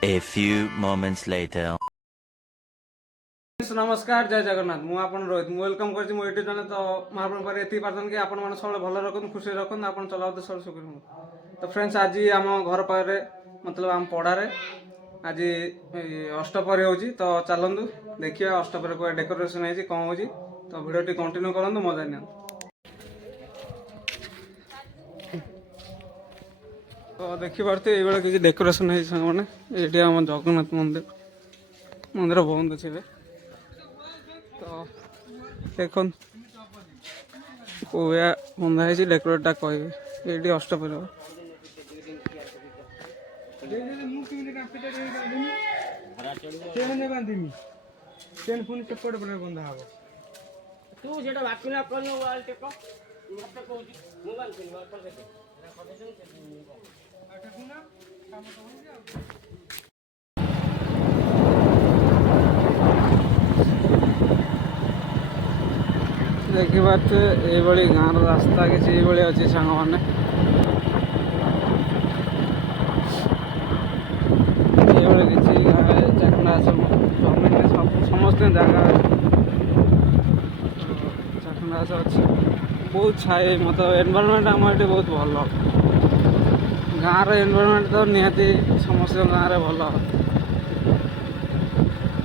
A few moments later. नमस्कार जय जगन्नाथ मु आपन रोहित मु वेलकम करछि मो यूट्यूब चैनल तो मु आपन पर एति पार्सन कि आपन मन सब भलो रखन खुशी रखन आपन चलावते सब सुख रखन। तो फ्रेंड्स आज आम घर पारे मतलब आम पड़ारे आज अष्टपहरी होछि तो चलंदु देखिए अष्टपहरी को डेकोरेशन है कौन होछि तो वीडियो टी कंटिन्यू करंतु मजा नियन। तो देखि पारते ए बेला किछि डेकोरेशन है संग माने एटी हम जगन्नाथ मंदिर मंदिर बंद अछि बे तो देखो कोया बंधा है डेकोरेटा कहे ये अष्टपहरी बंधा हम तू जेटा बाकी देखी पारे ये गाँव रास्ता किसी अच्छी सांग मैंने ये किसी चाखंडा समस्त जगह चाखंडा अच्छी बहुत छाई मतलब एनवायरनमेंट आम ये बहुत भल गाँव एनवायरनमेंट तो निहाती समस्त गाँव में भल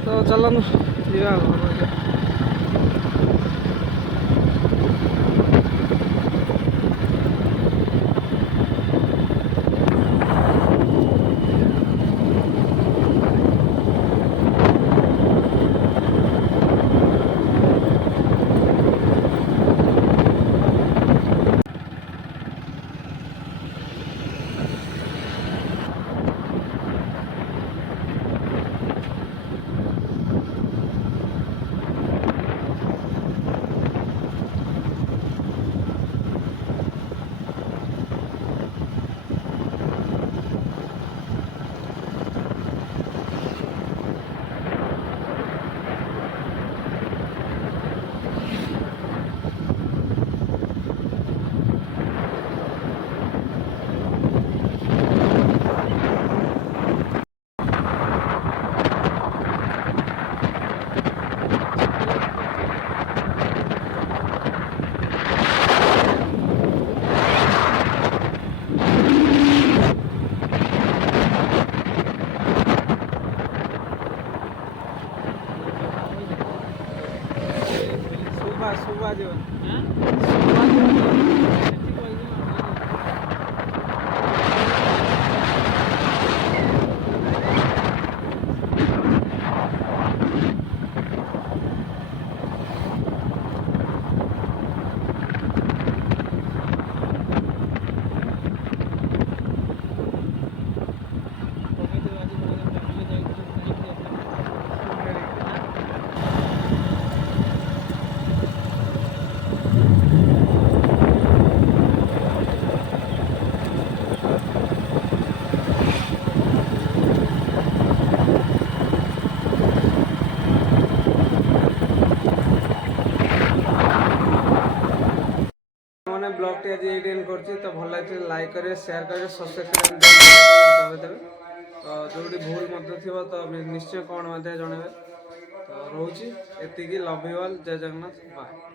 तो चलनु जा घर सुबह ब्लॉग टी आज ये एंड कर तो भल लगे लाइक करेंगे शेयर करेंगे सब्सक्राइब दबाइदेवे तो जो भूल थी तो निश्चय कौन जनइबे तो रोचे एति लव यू ऑल जय जगन्नाथ बाय।